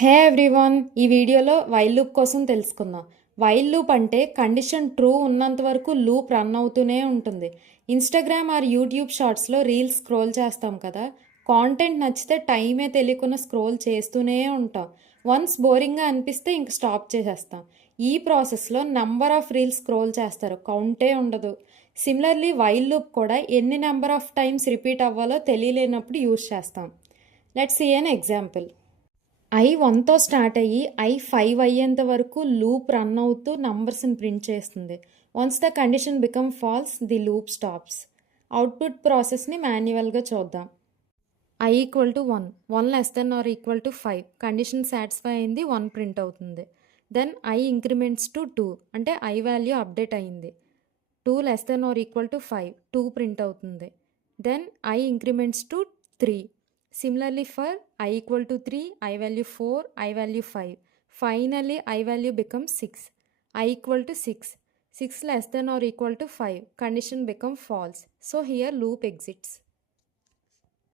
హే everyone, ఈ వీడియోలో while loop కోసం తెలుసుకుందాం. వైల్ లూప్ అంటే కండిషన్ ట్రూ ఉన్నంత వరకు లూప్ రన్ అవుతూనే ఉంటుంది. ఇన్స్టాగ్రామ్ ఆర్ యూట్యూబ్ షార్ట్స్లో రీల్స్ స్క్రోల్ చేస్తాం కదా, కాంటెంట్ నచ్చితే టైమే తెలియకుండా స్క్రోల్ చేస్తూనే ఉంటాం. వన్స్ బోరింగ్గా అనిపిస్తే ఇంక స్టాప్ చేసేస్తాం. ఈ ప్రాసెస్లో నెంబర్ ఆఫ్ రీల్స్ స్క్రోల్ చేస్తారు, కౌంటే ఉండదు. సిమిలర్లీ వైల్ లూప్ కూడా ఎన్ని నెంబర్ ఆఫ్ టైమ్స్ రిపీట్ అవ్వాలో తెలియలేనప్పుడు యూజ్ చేస్తాం. Let's see an example. I1తో స్టార్ట్ అయ్యి I5 అయ్యేంత వరకు లూప్ రన్ అవుతూ నంబర్స్ని ప్రింట్ చేస్తుంది. Once the condition become false, the loop stops. Output ప్రాసెస్ని మాన్యువల్గా చూద్దాం. I=1, 1 less than or equal to 5, condition satisfy అయింది, 1 ప్రింట్ అవుతుంది. దెన్ I ఇంక్రిమెంట్స్ టు 2, అంటే I వాల్యూ అప్డేట్ అయింది. 2 less than or equal to 5, 2 print అవుతుంది. Then I increments to 3. Similarly for I equal to 3, I value 4, I value 5. Finally, I value becomes 6. I equal to 6. 6 less than or equal to 5. Condition become false. So here loop exits.